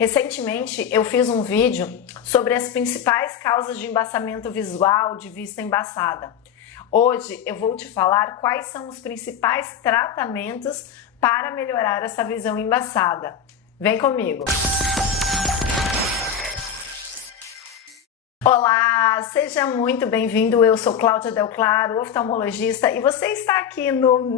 Recentemente eu fiz um vídeo sobre as principais causas de embaçamento visual, de vista embaçada. Hoje eu vou te falar quais são os principais tratamentos para melhorar essa visão embaçada. Vem comigo! Olá, seja muito bem-vindo. Eu sou Cláudia Del Claro, oftalmologista, e você está aqui no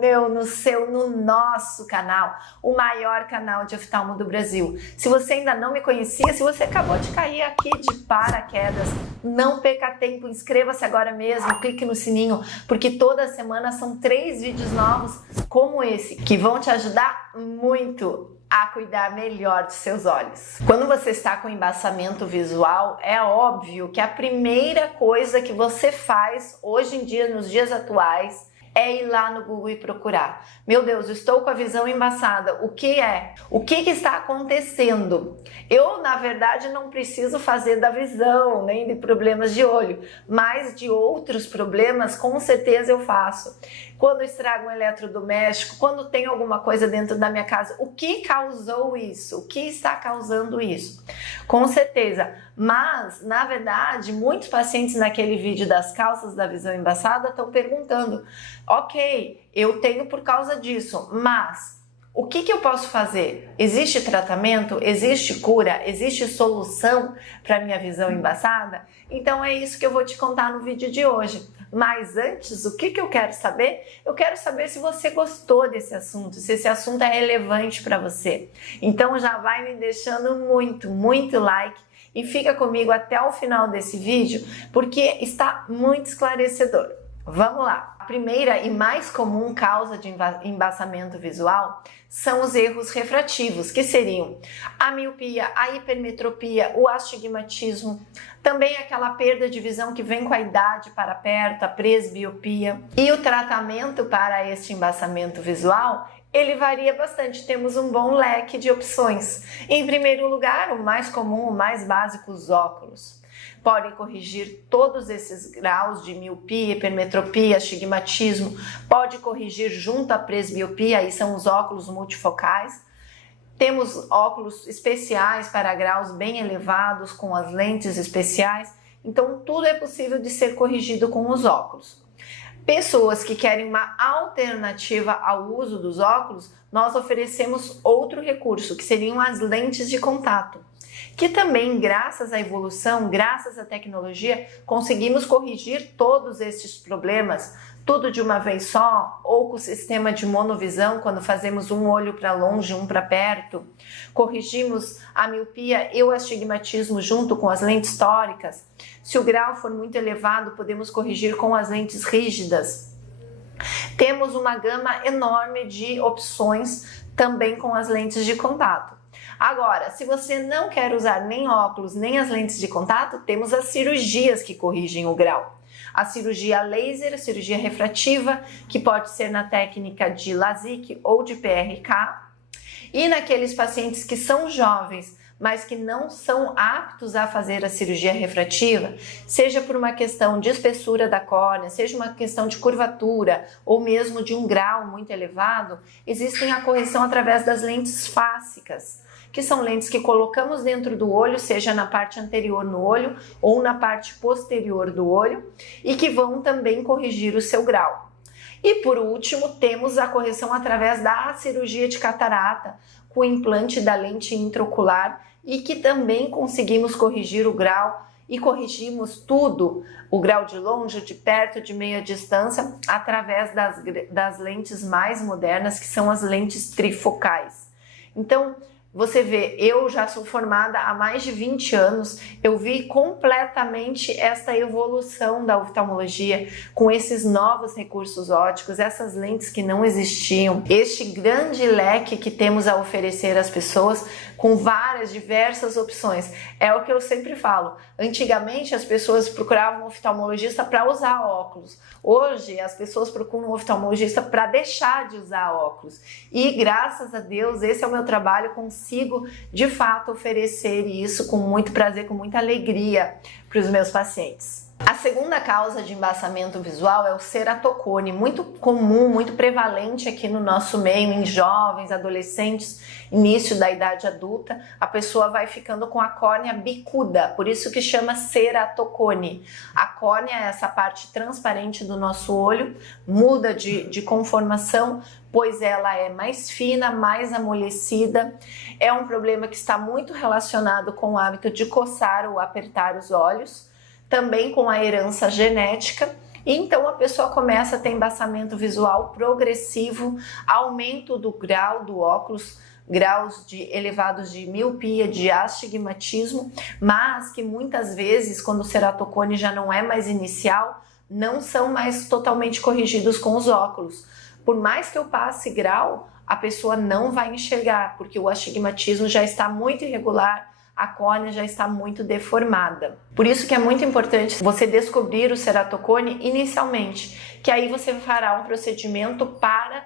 nosso canal, o maior canal de oftalmo do Brasil. Se você ainda não me conhecia, se você acabou de cair aqui de paraquedas, não perca tempo, inscreva-se agora mesmo, clique no sininho, porque toda semana são 3 vídeos novos como esse, que vão te ajudar muito a cuidar melhor dos seus olhos. Quando você está com embaçamento visual, é óbvio que a primeira coisa que você faz hoje em dia, nos dias atuais, é ir lá no Google e procurar. Meu Deus, estou com a visão embaçada. O que é? O que está acontecendo? Eu, na verdade, não preciso fazer da visão, nem de problemas de olho, mas de outros problemas, com certeza eu faço. Quando estrago um eletrodoméstico, quando tem alguma coisa dentro da minha casa, o que causou isso? O que está causando isso? Com certeza. Mas, na verdade, muitos pacientes naquele vídeo das causas da visão embaçada estão perguntando: ok, eu tenho por causa disso, mas o que eu posso fazer? Existe tratamento? Existe cura? Existe solução para minha visão embaçada? Então é isso que eu vou te contar no vídeo de hoje. Mas antes, o que eu quero saber? Eu quero saber se você gostou desse assunto, se esse assunto é relevante para você. Então já vai me deixando muito like e fica comigo até o final desse vídeo, porque está muito esclarecedor. Vamos lá! A primeira e mais comum causa de embaçamento visual são os erros refrativos, que seriam a miopia, a hipermetropia, o astigmatismo, também aquela perda de visão que vem com a idade para perto, a presbiopia. E o tratamento para este embaçamento visual, ele varia bastante, temos um bom leque de opções. Em primeiro lugar, o mais comum, o mais básico, os óculos. Podem corrigir todos esses graus de miopia, hipermetropia, astigmatismo, pode corrigir junto à presbiopia, aí são os óculos multifocais. Temos óculos especiais para graus bem elevados, com as lentes especiais, então tudo é possível de ser corrigido com os óculos. Pessoas que querem uma alternativa ao uso dos óculos, nós oferecemos outro recurso, que seriam as lentes de contato, que também, graças à evolução, graças à tecnologia, conseguimos corrigir todos estes problemas, tudo de uma vez só, ou com o sistema de monovisão, quando fazemos um olho para longe, um para perto. Corrigimos a miopia e o astigmatismo junto com as lentes tóricas. Se o grau for muito elevado, podemos corrigir com as lentes rígidas. Temos uma gama enorme de opções também com as lentes de contato. Agora, se você não quer usar nem óculos, nem as lentes de contato, temos as cirurgias que corrigem o grau. A cirurgia laser, a cirurgia refrativa, que pode ser na técnica de LASIK ou de PRK. E naqueles pacientes que são jovens, mas que não são aptos a fazer a cirurgia refrativa, seja por uma questão de espessura da córnea, seja uma questão de curvatura ou mesmo de um grau muito elevado, existem a correção através das lentes fásicas, que são lentes que colocamos dentro do olho, seja na parte anterior no olho ou na parte posterior do olho, e que vão também corrigir o seu grau. E por último, temos a correção através da cirurgia de catarata, com o implante da lente intraocular, e que também conseguimos corrigir o grau e corrigimos tudo, o grau de longe, de perto, de meia distância, através das lentes mais modernas, que são as lentes trifocais. Então, você vê, eu já sou formada há mais de 20 anos, eu vi completamente esta evolução da oftalmologia com esses novos recursos ópticos, essas lentes que não existiam, este grande leque que temos a oferecer às pessoas com várias, diversas opções. É o que eu sempre falo, antigamente as pessoas procuravam um oftalmologista para usar óculos, hoje as pessoas procuram um oftalmologista para deixar de usar óculos, e graças a Deus esse é o meu trabalho, consigo de fato oferecer isso com muito prazer, com muita alegria para os meus pacientes. A segunda causa de embaçamento visual é o ceratocone, muito comum, muito prevalente aqui no nosso meio, em jovens, adolescentes, início da idade adulta. A pessoa vai ficando com a córnea bicuda, por isso que chama ceratocone. A córnea é essa parte transparente do nosso olho, muda de conformação, pois ela é mais fina, mais amolecida. É um problema que está muito relacionado com o hábito de coçar ou apertar os olhos, também com a herança genética, e então a pessoa começa a ter embaçamento visual progressivo, aumento do grau do óculos, graus elevados de miopia, de astigmatismo, mas que muitas vezes, quando o ceratocone já não é mais inicial, não são mais totalmente corrigidos com os óculos. Por mais que eu passe grau, a pessoa não vai enxergar, porque o astigmatismo já está muito irregular, a córnea já está muito deformada. Por isso que é muito importante você descobrir o ceratocone inicialmente, que aí você fará um procedimento para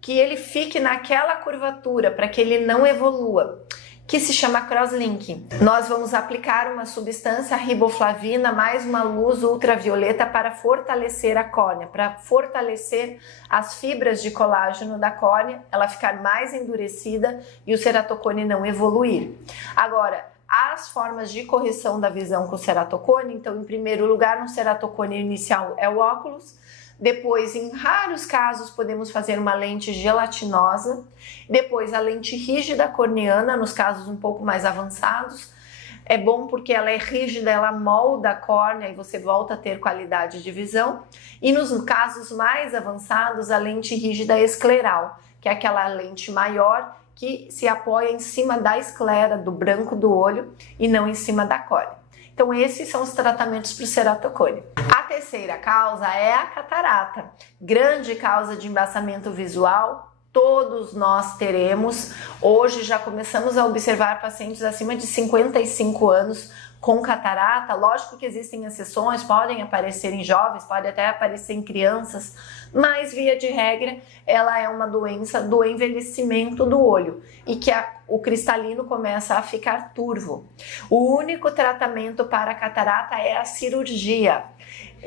que ele fique naquela curvatura, para que ele não evolua, que se chama crosslinking. Nós vamos aplicar uma substância riboflavina mais uma luz ultravioleta para fortalecer a córnea, para fortalecer as fibras de colágeno da córnea, ela ficar mais endurecida e o ceratocone não evoluir. Agora, as formas de correção da visão com o ceratocone, então, em primeiro lugar, no ceratocone inicial é o óculos. Depois, em raros casos, podemos fazer uma lente gelatinosa. Depois, a lente rígida corneana, nos casos um pouco mais avançados. É bom porque ela é rígida, ela molda a córnea e você volta a ter qualidade de visão. E nos casos mais avançados, a lente rígida escleral, que é aquela lente maior que se apoia em cima da esclera, do branco do olho, e não em cima da córnea. Então, esses são os tratamentos para o ceratocone. A terceira causa é a catarata, grande causa de embaçamento visual. Todos nós teremos. Hoje já começamos a observar pacientes acima de 55 anos com catarata. Lógico que existem exceções, podem aparecer em jovens, pode até aparecer em crianças, mas via de regra ela é uma doença do envelhecimento do olho e que o cristalino começa a ficar turvo. O único tratamento para a catarata é a cirurgia.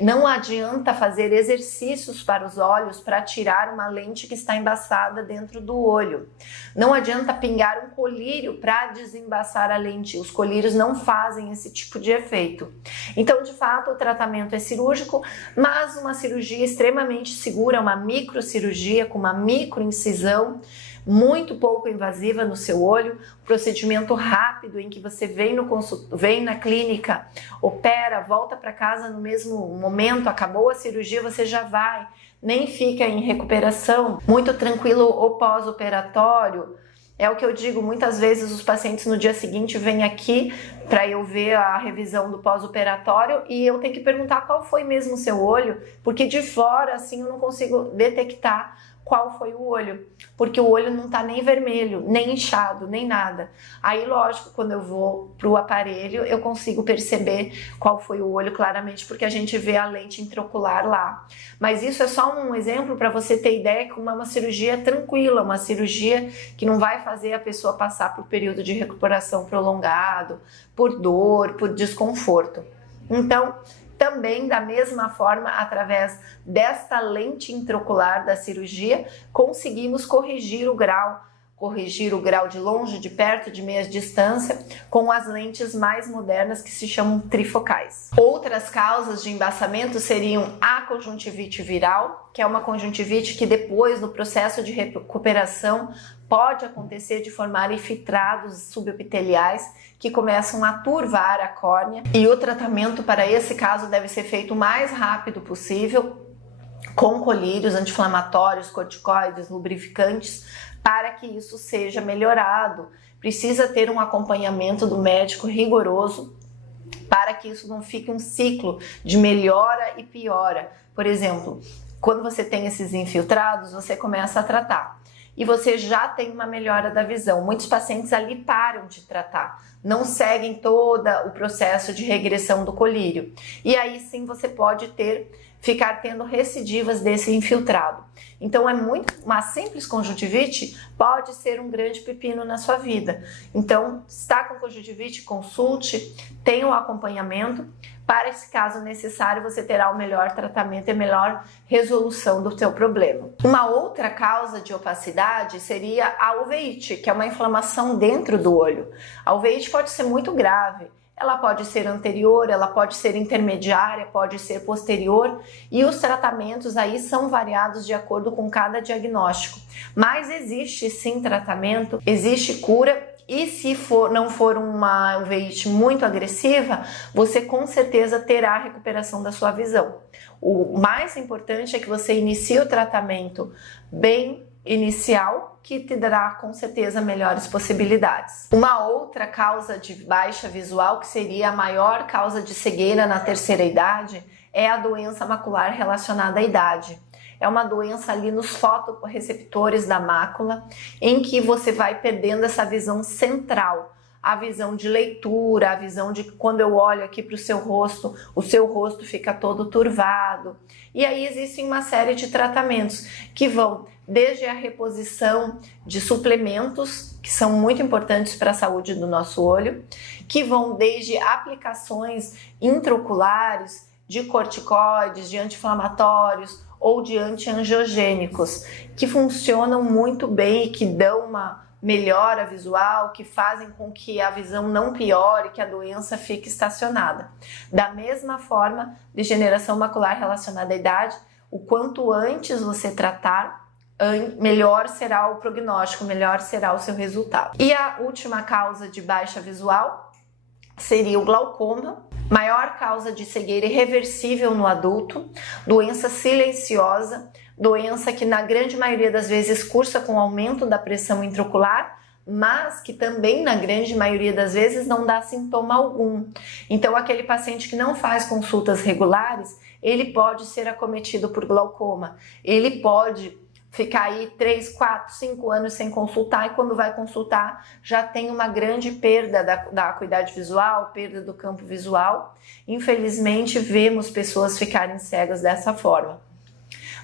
Não adianta fazer exercícios para os olhos para tirar uma lente que está embaçada dentro do olho. Não adianta pingar um colírio para desembaçar a lente. Os colírios não fazem esse tipo de efeito. Então, de fato, o tratamento é cirúrgico, mas uma cirurgia extremamente segura, uma microcirurgia com uma microincisão, muito pouco invasiva no seu olho, procedimento rápido em que você vem na clínica, opera, volta para casa no mesmo momento, acabou a cirurgia, você já vai, nem fica em recuperação, muito tranquilo o pós-operatório. É o que eu digo, muitas vezes os pacientes no dia seguinte vêm aqui para eu ver a revisão do pós-operatório e eu tenho que perguntar qual foi mesmo o seu olho, porque de fora assim eu não consigo detectar qual foi o olho, porque o olho não está nem vermelho, nem inchado, nem nada. Aí, lógico, quando eu vou para o aparelho, eu consigo perceber qual foi o olho claramente, porque a gente vê a lente intraocular lá. Mas isso é só um exemplo para você ter ideia que uma cirurgia tranquila, uma cirurgia que não vai fazer a pessoa passar por período de recuperação prolongado, por dor, por desconforto. Então, também, da mesma forma, através desta lente intraocular da cirurgia, conseguimos corrigir o grau de longe, de perto, de meia distância, com as lentes mais modernas que se chamam trifocais. Outras causas de embaçamento seriam a conjuntivite viral, que é uma conjuntivite que depois, no processo de recuperação, pode acontecer de formar infiltrados subepiteliais que começam a turvar a córnea, e o tratamento para esse caso deve ser feito o mais rápido possível, com colírios anti-inflamatórios, corticoides, lubrificantes, para que isso seja melhorado. Precisa ter um acompanhamento do médico rigoroso para que isso não fique um ciclo de melhora e piora. Por exemplo, quando você tem esses infiltrados, você começa a tratar e você já tem uma melhora da visão. Muitos pacientes ali param de tratar, não seguem todo o processo de regressão do colírio. E aí sim você pode ter ficar tendo recidivas desse infiltrado. Então uma simples conjuntivite pode ser um grande pepino na sua vida. Então, está com conjuntivite, consulte, tenha um acompanhamento. Para esse caso necessário, você terá o melhor tratamento e a melhor resolução do seu problema. Uma outra causa de opacidade seria a uveíte, que é uma inflamação dentro do olho. A uveíte pode ser muito grave. Ela pode ser anterior, ela pode ser intermediária, pode ser posterior, e os tratamentos aí são variados de acordo com cada diagnóstico. Mas existe sim tratamento, existe cura, e se não for uma uveíte muito agressiva, você com certeza terá a recuperação da sua visão. O mais importante é que você inicie o tratamento bem inicial, que te dará com certeza melhores possibilidades. Uma outra causa de baixa visual, que seria a maior causa de cegueira na terceira idade, é a doença macular relacionada à idade. É uma doença ali nos fotorreceptores da mácula, em que você vai perdendo essa visão central, a visão de leitura, a visão de que quando eu olho aqui para o seu rosto fica todo turvado. E aí existem uma série de tratamentos que vão desde a reposição de suplementos, que são muito importantes para a saúde do nosso olho, que vão desde aplicações intraoculares, de corticoides, de anti-inflamatórios ou de antiangiogênicos, que funcionam muito bem e que dão uma melhora visual, que fazem com que a visão não piore, que a doença fique estacionada. Da mesma forma, degeneração macular relacionada à idade, o quanto antes você tratar, melhor será o prognóstico, melhor será o seu resultado. E a última causa de baixa visual seria o glaucoma, maior causa de cegueira irreversível no adulto, doença silenciosa, doença que na grande maioria das vezes cursa com aumento da pressão intraocular, mas que também na grande maioria das vezes não dá sintoma algum. Então aquele paciente que não faz consultas regulares, ele pode ser acometido por glaucoma, ele pode ficar aí 3, 4, 5 anos sem consultar, e quando vai consultar já tem uma grande perda da acuidade visual, perda do campo visual. Infelizmente vemos pessoas ficarem cegas dessa forma.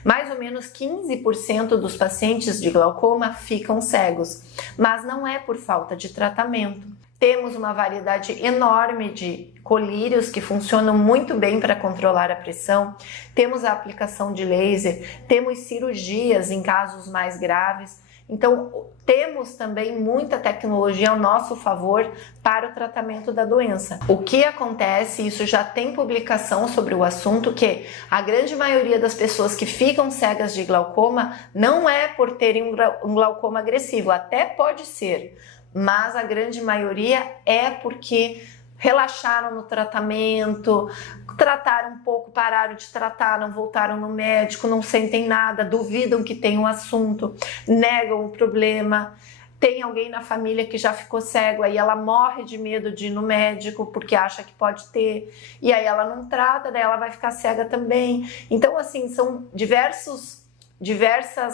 Mais ou menos 15% dos pacientes de glaucoma ficam cegos, mas não é por falta de tratamento. Temos uma variedade enorme de colírios que funcionam muito bem para controlar a pressão, temos a aplicação de laser, temos cirurgias em casos mais graves. Então, temos também muita tecnologia ao nosso favor para o tratamento da doença. O que acontece, isso já tem publicação sobre o assunto, que a grande maioria das pessoas que ficam cegas de glaucoma não é por terem um glaucoma agressivo, até pode ser, mas a grande maioria é porque relaxaram no tratamento, trataram um pouco, pararam de tratar, não voltaram no médico, não sentem nada, duvidam que tem um assunto, negam o problema. Tem alguém na família que já ficou cego, aí ela morre de medo de ir no médico porque acha que pode ter, e aí ela não trata, daí ela vai ficar cega também. Então, assim, são diversas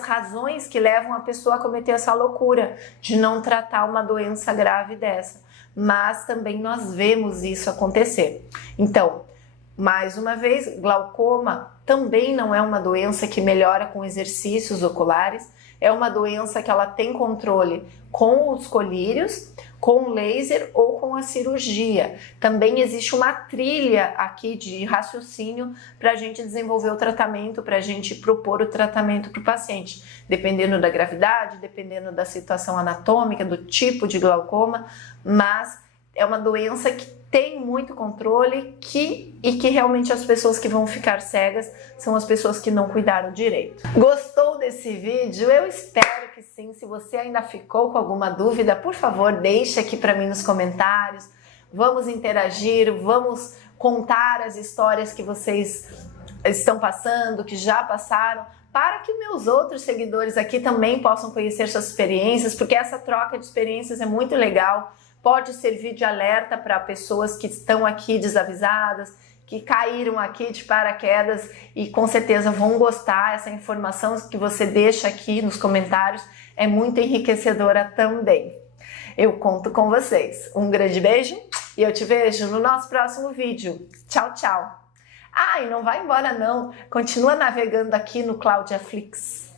razões que levam a pessoa a cometer essa loucura de não tratar uma doença grave dessa. Mas também nós vemos isso acontecer. Então, mais uma vez, glaucoma também não é uma doença que melhora com exercícios oculares, é uma doença que ela tem controle com os colírios, com laser ou com a cirurgia. Também existe uma trilha aqui de raciocínio para a gente desenvolver o tratamento, para a gente propor o tratamento para o paciente, dependendo da gravidade, dependendo da situação anatômica, do tipo de glaucoma, mas é uma doença que tem muito controle e que realmente as pessoas que vão ficar cegas são as pessoas que não cuidaram direito. Gostou desse vídeo? Eu espero que sim. Se você ainda ficou com alguma dúvida, por favor, deixe aqui para mim nos comentários. Vamos interagir, vamos contar as histórias que vocês estão passando, que já passaram, para que meus outros seguidores aqui também possam conhecer suas experiências, porque essa troca de experiências é muito legal. Pode servir de alerta para pessoas que estão aqui desavisadas, que caíram aqui de paraquedas e com certeza vão gostar. Essa informação que você deixa aqui nos comentários é muito enriquecedora também. Eu conto com vocês. Um grande beijo e eu te vejo no nosso próximo vídeo. Tchau, tchau! Ah, e não vai embora não. Continua navegando aqui no Cláudia Flix.